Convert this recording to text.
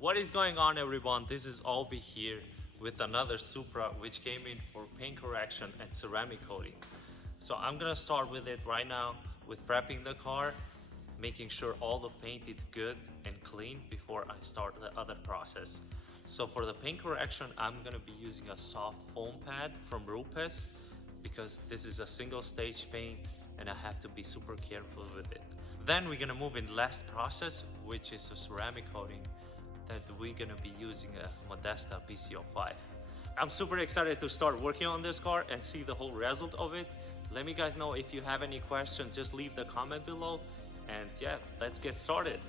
What is going on, everyone? This is Albi here with another Supra which came in for paint correction and ceramic coating. So I'm gonna start with it right now with prepping the car, making sure all the paint is good and clean before I start the other process. So for the paint correction, I'm gonna be using a soft foam pad from Rupes because this is a single stage paint and I have to be super careful with it. Then we're gonna move in last process, which is a ceramic coating that we're gonna be using a Modesta BCO5. I'm super excited to start working on this car and see the whole result of it. Let me guys know if you have any questions, just leave the comment below. And yeah, let's get started.